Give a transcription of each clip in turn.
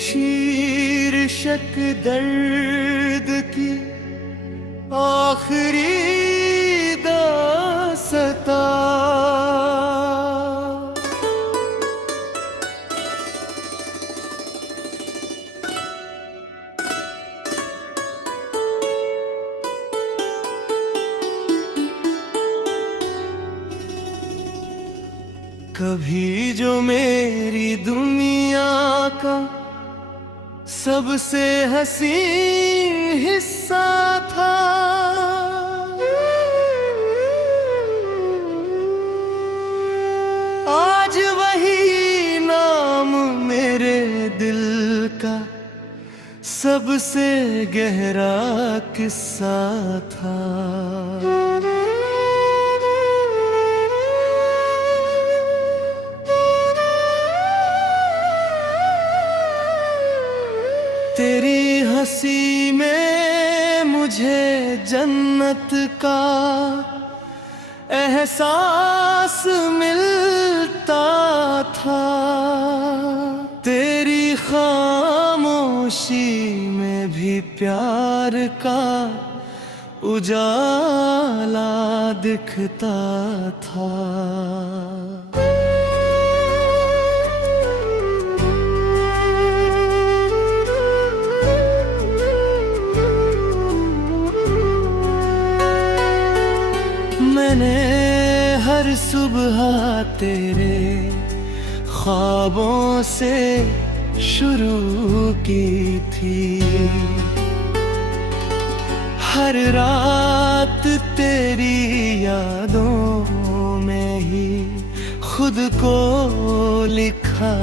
शीर्षक दर्द की आखिरी दास्तां। कभी जो मेरी दुनिया का सबसे हसी हिस्सा था, आज वही नाम मेरे दिल का सबसे गहरा किस्सा था। तेरी हंसी में मुझे जन्नत का एहसास मिलता था, तेरी खामोशी में भी प्यार का उजाला दिखता था। मैंने हर सुबह तेरे ख्वाबों से शुरू की थी, हर रात तेरी यादों में ही खुद को लिखा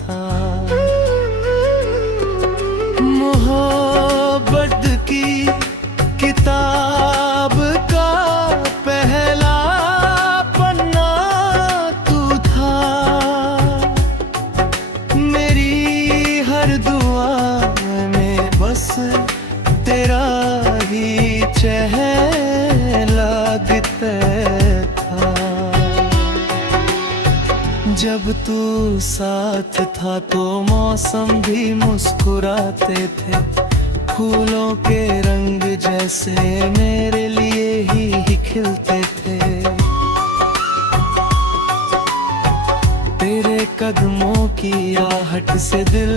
था। मोहब्बत की किताब का पहला पन्ना तू था, मेरी हर दुआ में बस तेरा ही चेहरा दिखता था। जब तू साथ था तो मौसम भी मुस्कुराते थे, फूलों के रंग जैसे मेरे लिए ही खिलते थे। तेरे कदमों की आहट से दिल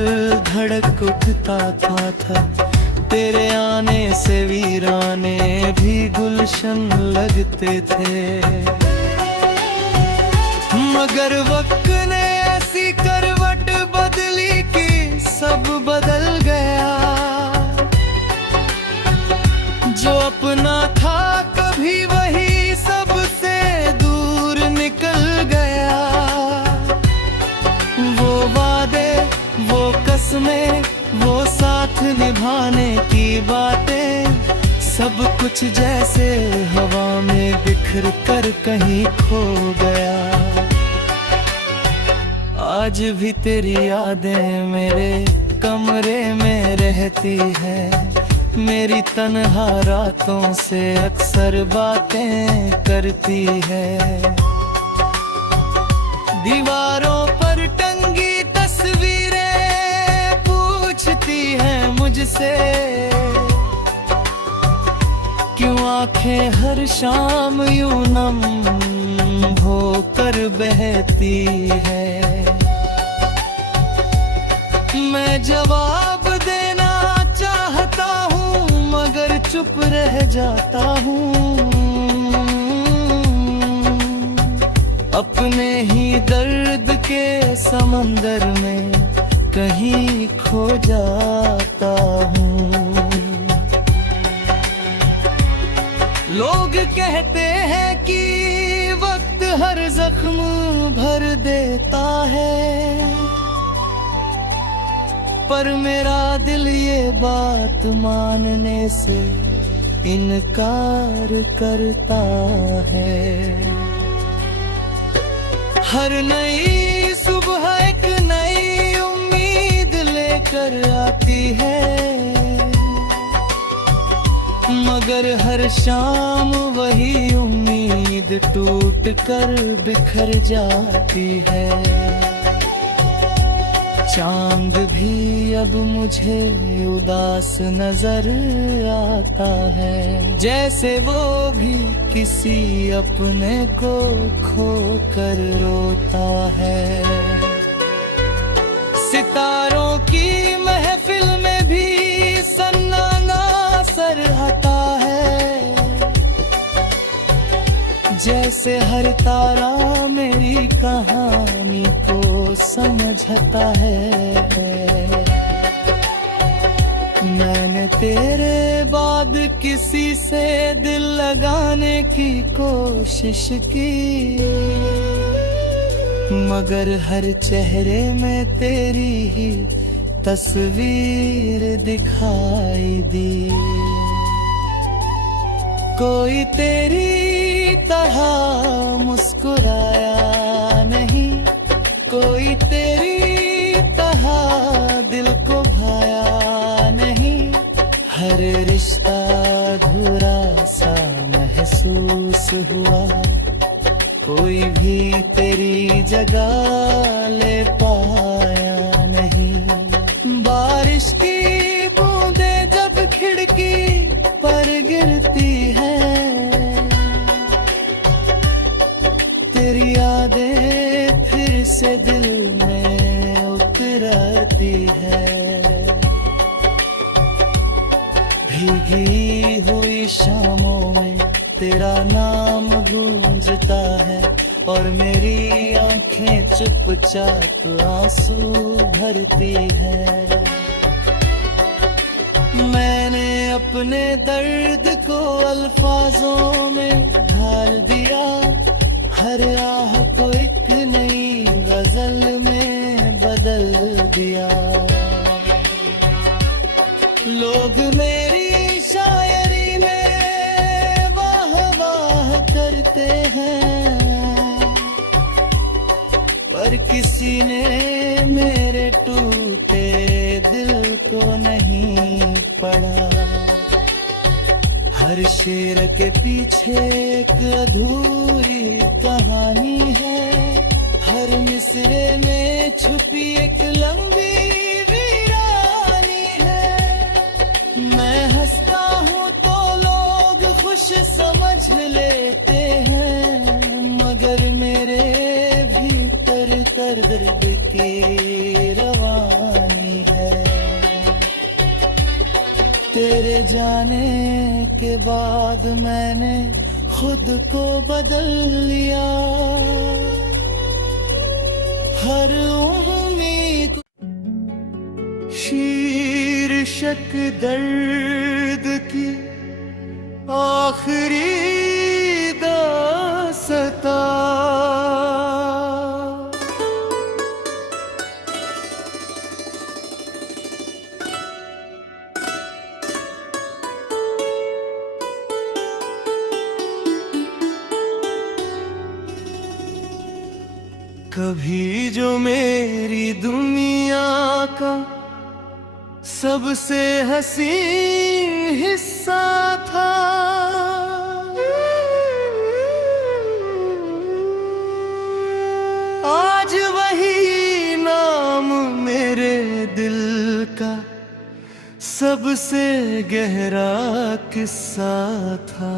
धड़क उठता था, तेरे आने से वीराने भी गुलशन लगते थे। मगर वक्त ने ऐसी करवट बदली कि सब बदल गया, जो अपना था कभी वही सबसे दूर निकल गया। वो वादे, वो कसमें, वो साथ निभाने की बातें, सब कुछ जैसे हवा में बिखर कर कहीं खो गया। आज भी तेरी यादें मेरे कमरे में रहती है, मेरी तन्हा रातों से अक्सर बातें करती है। दीवारों पर टंगी तस्वीरें पूछती हैं मुझसे, क्यों आंखें हर शाम यूं नम होकर बहती है। मैं जवाब देना चाहता हूँ मगर चुप रह जाता हूँ, अपने ही दर्द के समंदर में कहीं खो जाता हूँ। लोग कहते हैं कि वक्त हर जख्म भर देता है, पर मेरा दिल ये बात मानने से इनकार करता है। हर नई सुबह एक नई उम्मीद लेकर आती है, मगर हर शाम वही उम्मीद टूट कर बिखर जाती है। चांद भी अब मुझे उदास नजर आता है, जैसे वो भी किसी अपने को खो कर रोता है। सितारों की महफिल में भी सन्नाटा सर हटा है, जैसे हर तारा मेरी कहानी को समझता है। मैंने तेरे बाद किसी से दिल लगाने की कोशिश की, मगर हर चेहरे में तेरी ही तस्वीर दिखाई दी। कोई तेरी तरह मुस्कुराया नहीं, कोई तेरी तरह दिल को भाया नहीं। हर रिश्ता अधूरा सा महसूस हुआ, कोई भी तेरी जगह ले पाया नहीं। बारिश की बूंदें जब खिड़की पर गिरती है, तेरी यादें फिर से दिल में उतरती है। भीगी हुई शामों में तेरा नाम गूंजता है, और मेरी आंखें चुपचाप आंसू भरती है। मैंने अपने दर्द को अल्फाजों में ढाल दिया, हर आह को एक नई गजल में बदल दिया। लोग मेरी शायरी में वाह वाह करते हैं, पर किसी ने मेरे टूटे दिल को नहीं पढ़ा। हर शेर के पीछे एक अधूरी कहानी है, हर मिसरे में छुपी एक लंबी वीरानी है। मैं हंसता हूँ तो लोग खुश समझ लेते हैं, मगर मेरे भीतर दर्द की रवानी है। तेरे जाने के बाद मैंने खुद को बदल लिया, हर उम्मीद। शीर्षक दर्द की आखिरी दास्तां। कभी जो मेरी दुनिया का सबसे हसी हिस्सा था, आज वही नाम मेरे दिल का सबसे गहरा किस्सा था।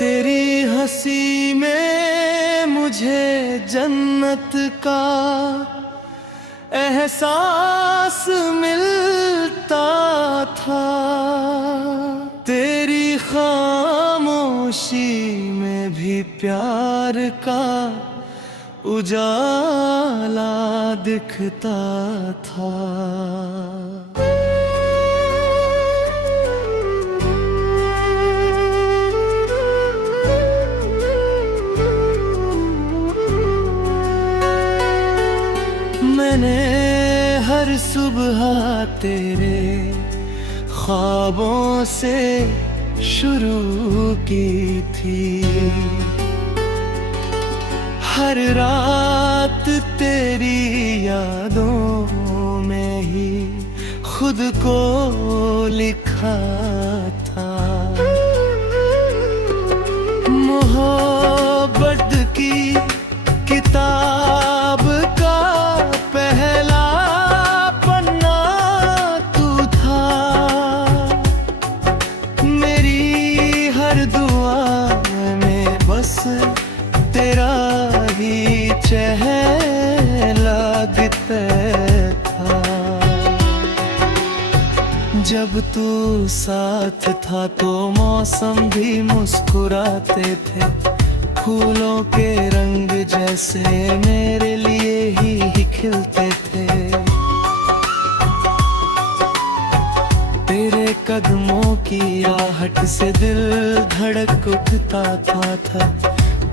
तेरी हंसी में मुझे जन्नत का एहसास मिलता था, तेरी खामोशी में भी प्यार का उजाला दिखता था। मैंने हर सुबह तेरे ख्वाबों से शुरू की थी, हर रात तेरी यादों में ही खुद को लिखा था। तू साथ था तो मौसम भी मुस्कुराते थे, फूलों के रंग जैसे मेरे लिए ही खिलते थे। तेरे कदमों की आहट से दिल धड़क उठता था,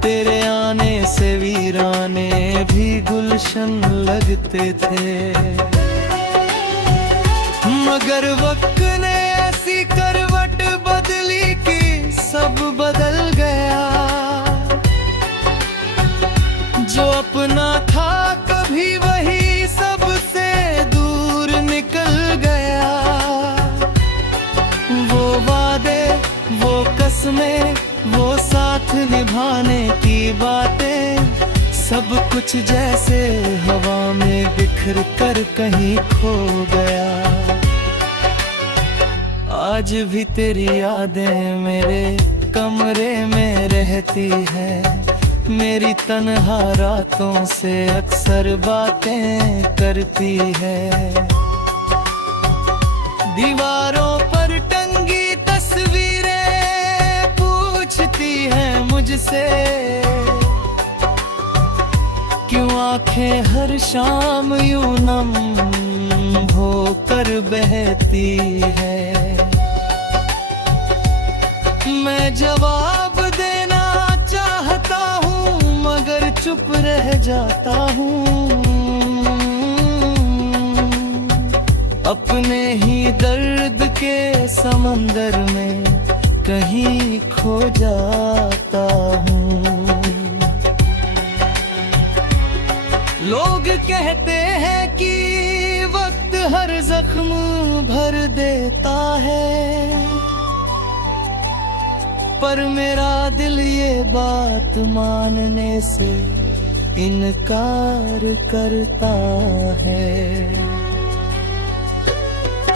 तेरे आने से वीराने भी गुलशन लगते थे। मगर वक्त ने ऐसी करवट बदली कि सब बदल गया। जो अपना था कभी वही सबसे दूर निकल गया। वो वादे, वो कसमें, वो साथ निभाने की बातें, सब कुछ जैसे हवा में बिखर कर कहीं खो गया। आज भी तेरी यादें मेरे कमरे में रहती है, मेरी तन्हा रातों से अक्सर बातें करती है। दीवारों पर टंगी तस्वीरें पूछती हैं मुझसे, क्यों आंखें हर शाम यूं नम होकर बहती है। मैं जवाब देना चाहता हूँ मगर चुप रह जाता हूँ, अपने ही दर्द के समंदर में कहीं खो जाता हूँ। लोग कहते हैं कि वक्त हर जख्म भर देता है, पर मेरा दिल ये बात मानने से इनकार करता है।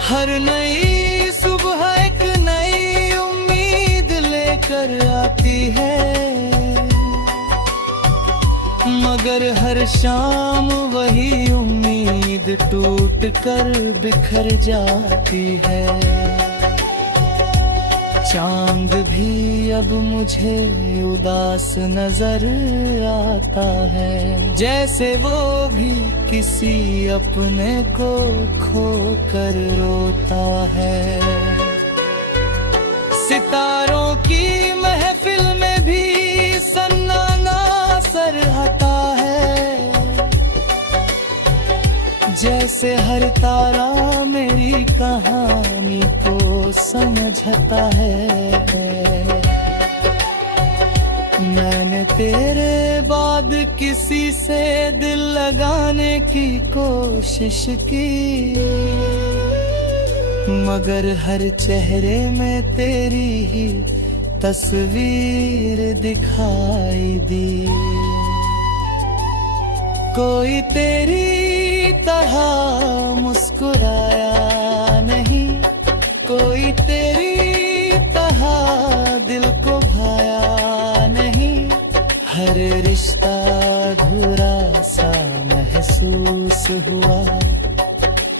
हर नई सुबह एक नई उम्मीद लेकर आती है, मगर हर शाम वही उम्मीद टूट कर बिखर जाती है। चांद भी अब मुझे उदास नजर आता है, जैसे वो भी किसी अपने को खो कर रोता है। सितारों की महफिल में भी सन्नाटा सर हटा है, जैसे हर तारा मेरी कहानी को समझता है। मैंने तेरे बाद किसी से दिल लगाने की कोशिश की, मगर हर चेहरे में तेरी ही तस्वीर दिखाई दी। कोई तेरी तरह मुस्कुराया नहीं, कोई तेरी तरह दिल को भाया नहीं। हर रिश्ता अधूरा सा महसूस हुआ,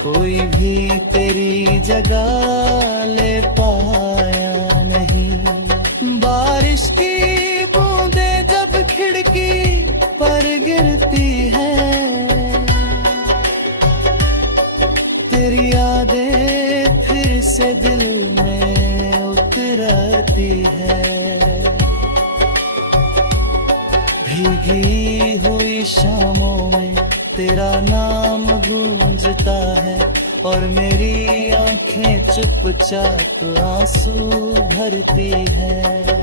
कोई भी तेरी जगह ले पाया नहीं। बारिश की बूंदें जब खिड़की पर गिरती है, तेरी यादें फिर से दिल में उतरती है। भीगी हुई शामों में तेरा नाम गूंजता है, और मेरी आंखें चुपचाप आंसू भरती है।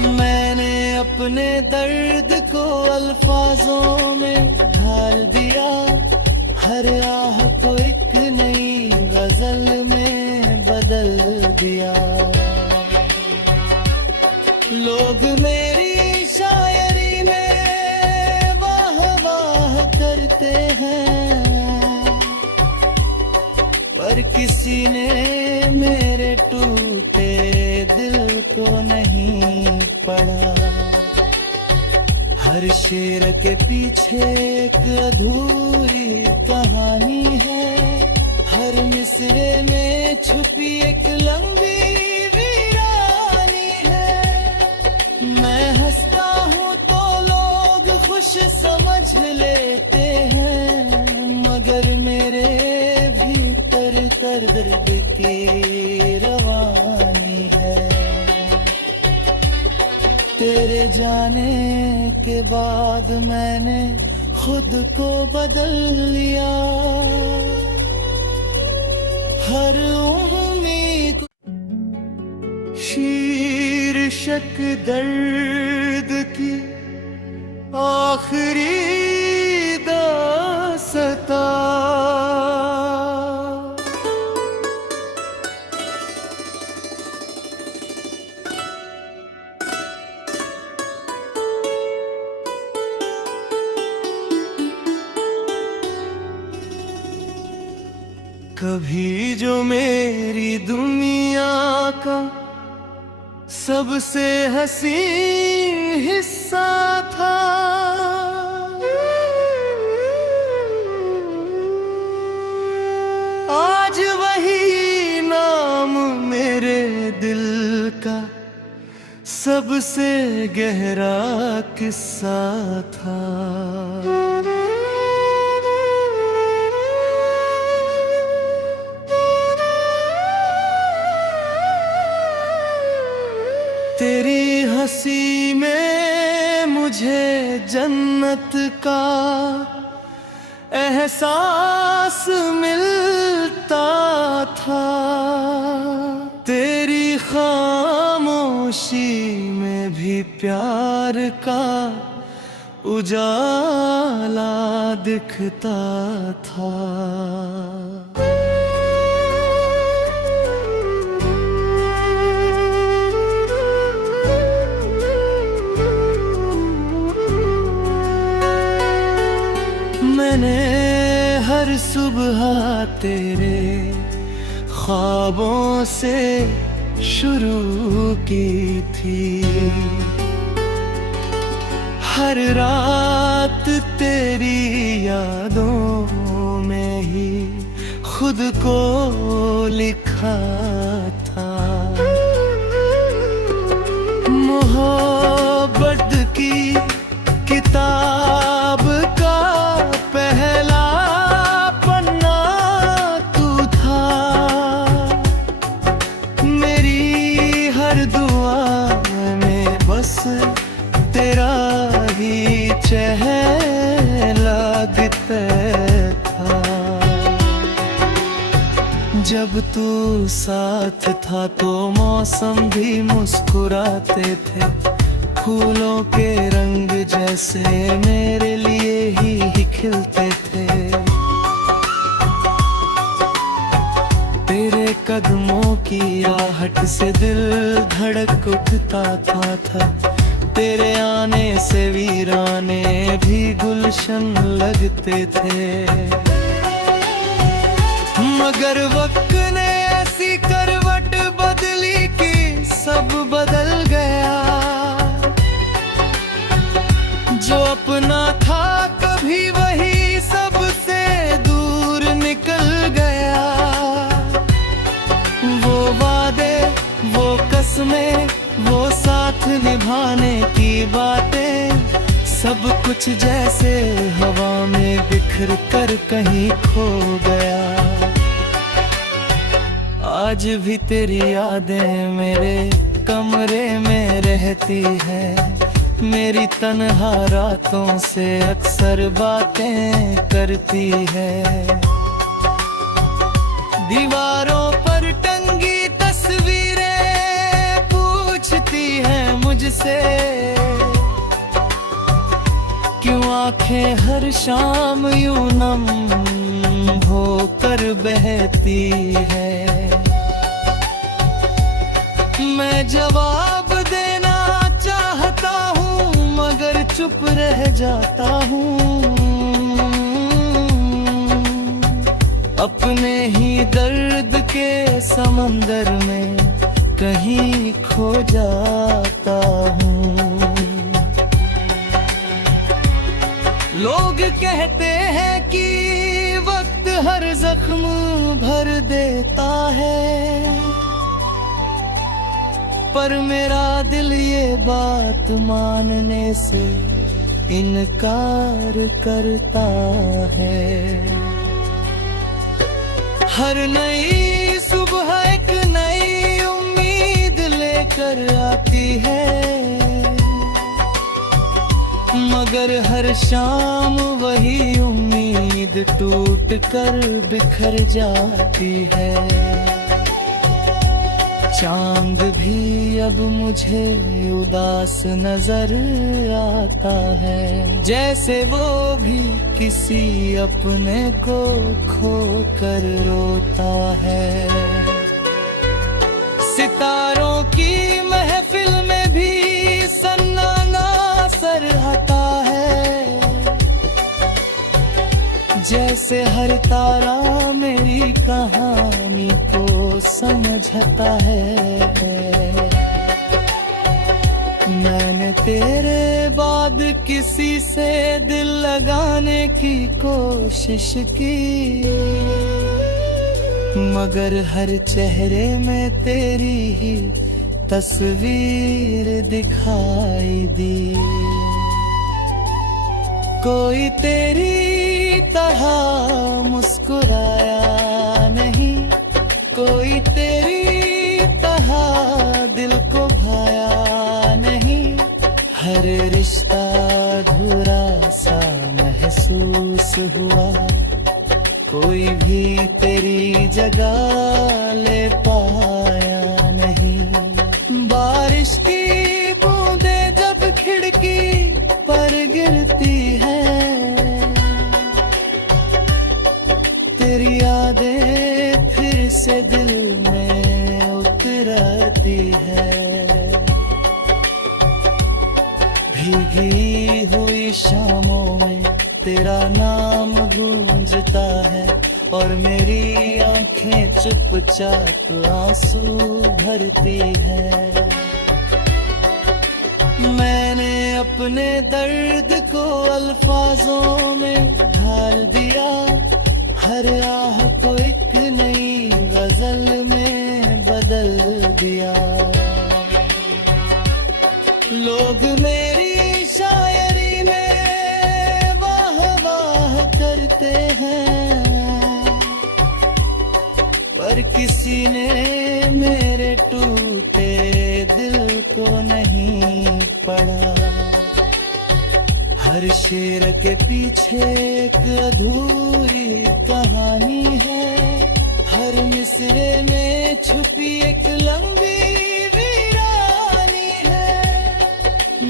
मैंने अपने दर्द को अल्फाजों में ढाल दिया, हर आह को एक नई गजल में बदल दिया। लोग मेरी शायरी में वाह वाह करते हैं, पर किसी ने मेरे टूटे दिल को नहीं पढ़ा। हर शेर के पीछे एक अधूरी कहानी है, हर हर मिसरे में छुपी एक लंबी वीरानी है। मैं हंसता हूँ तो लोग खुश समझ लेते हैं, मगर मेरे भीतर दर्द की रवानी है। तेरे जाने के बाद मैंने खुद को बदल लिया, हर उम्मीद शीर्षक दर्द की आखिरी दास्तां। कभी जो मेरी दुनिया का सबसे हसी हिस्सा था, आज वही नाम मेरे दिल का सबसे गहरा किस्सा था। तेरी हंसी में मुझे जन्नत का एहसास मिलता था, तेरी खामोशी में भी प्यार का उजाला दिखता था। मैंने हर सुबह तेरे ख्वाबों से शुरू की थी, हर रात तेरी यादों में ही खुद को लिखा था। मोहब्बत की किताब का पहला पन्ना तू था, मेरी हर दुआ में बस तेरा ही चेहरा दिखता था। जब तू साथ था तो मौसम भी मुस्कुराते थे, फूलों के रंग जैसे मेरे लिए ही खिलते थे। तेरे कदमों की आहट से दिल धड़क उठता था, तेरे आने से वीराने भी गुलशन लगते थे। मगर वक्त ने ऐसी करवट बदली कि सब बदल गया, जो अपना था कभी वही सबसे दूर निकल गया। वो वादे, वो कसमें, वो साथ निभाने की बातें, सब कुछ जैसे हवा में बिखर कर कहीं खो गया। आज भी तेरी यादें मेरे कमरे में रहती है, मेरी तन्हा रातों से अक्सर बातें करती है। दीवारों पर टंगी तस्वीरें पूछती हैं मुझसे, क्यों आंखें हर शाम यूं नम होकर बहती है। मैं जवाब देना चाहता हूँ मगर चुप रह जाता हूँ, अपने ही दर्द के समंदर में कहीं खो जाता हूँ। लोग कहते हैं कि वक्त हर जख्म भर देता है, पर मेरा दिल ये बात मानने से इनकार करता है। हर नई सुबह एक नई उम्मीद लेकर आती है, मगर हर शाम वही उम्मीद टूट कर बिखर जाती है। चांद भी अब मुझे उदास नजर आता है, जैसे वो भी किसी अपने को खो कर रोता है। सितारों की महफिल में भी सन्नाटा सरहता है, जैसे हर तारा मेरी कहानी को समझता है। मैंने तेरे बाद किसी से दिल लगाने की कोशिश की, मगर हर चेहरे में तेरी ही तस्वीर दिखाई दी। कोई तेरी तरह मुस्कुराया नहीं, कोई तेरी तरह दिल को भाया नहीं। हर रिश्ता अधूरा सा महसूस हुआ, कोई भी तेरी जगह ले पाया नहीं। बारिश की बूंदें जब खिड़की पर गिरती है, तेरी यादें फिर से दिल में उतरती है। भीगी हुई शामों में तेरा नाम गूंजता है, और मेरी आंखें चुपचाप आंसू भरती है। मैंने अपने दर्द को अल्फाजों में ढाल दिया, हर आह को एक नई गजल में बदल दिया। लोग मेरी शायरी में वाह वाह करते हैं, पर किसी ने मेरे टूटे दिल को नहीं पढ़ा। हर शेर के पीछे एक अधूरी कहानी है, हर मिसरे में छुपी एक लंबी वीरानी है।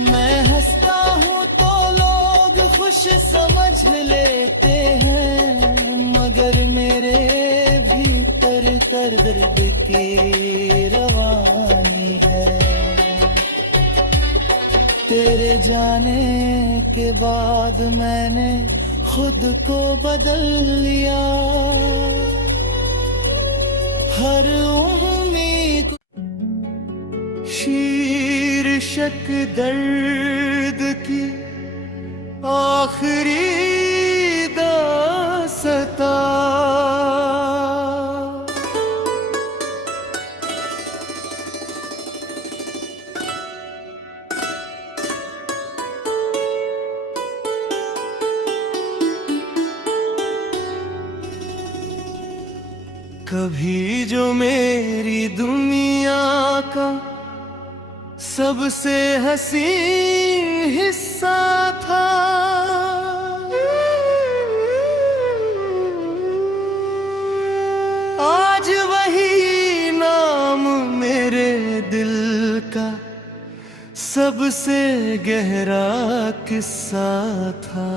मैं हंसता हूँ तो लोग खुश समझ लेते हैं, मगर मेरे भीतर दर्द की रवानी है। तेरे जाने के बाद मैंने खुद को बदल लिया, हर उम्मीद। शीर्षक दर्द की आखिरी दास्तां। कभी जो मेरी दुनिया का सबसे हसी हिस्सा था, आज वही नाम मेरे दिल का सबसे गहरा किस्सा था।